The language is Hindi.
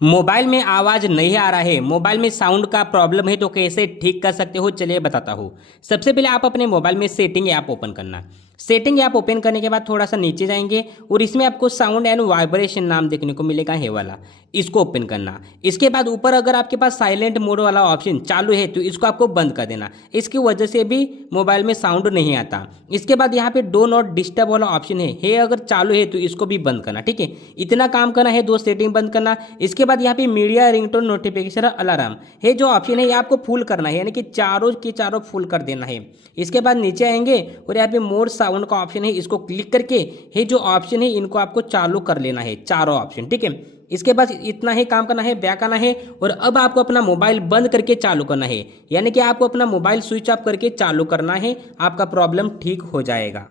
मोबाइल में आवाज़ नहीं आ रहा है, मोबाइल में साउंड का प्रॉब्लम है तो कैसे ठीक कर सकते हो, चलिए बताता हूँ। सबसे पहले आप अपने मोबाइल में सेटिंग ऐप ओपन करना। सेटिंग ऐप ओपन करने के बाद थोड़ा सा नीचे जाएंगे और इसमें आपको साउंड एंड वाइब्रेशन नाम देखने को मिलेगा, है वाला, इसको ओपन करना। इसके बाद ऊपर अगर आपके पास साइलेंट मोड वाला ऑप्शन चालू है तो इसको आपको बंद कर देना, इसकी वजह से भी मोबाइल में साउंड नहीं आता। इसके बाद यहाँ पे डो नॉट डिस्टर्ब वाला ऑप्शन है अगर चालू है तो इसको भी बंद करना, ठीक है। इतना काम करना है, दो सेटिंग बंद करना। इसके बाद यहाँ पे मीडिया रिंगटोन नोटिफिकेशन अलार्म है जो ऑप्शन है ये आपको फुल करना है, यानी कि चारों के चारों फुल कर देना है। इसके बाद नीचे आएंगे और यहाँ पे मोर साउंड का ऑप्शन है, इसको क्लिक करके ये जो ऑप्शन है इनको आपको चालू कर लेना है, चारों ऑप्शन, ठीक है। इसके बाद इतना ही काम करना है, बैक आना है और अब आपको अपना मोबाइल बंद करके चालू करना है, यानी कि आपको अपना मोबाइल स्विच ऑफ करके चालू करना है, आपका प्रॉब्लम ठीक हो जाएगा।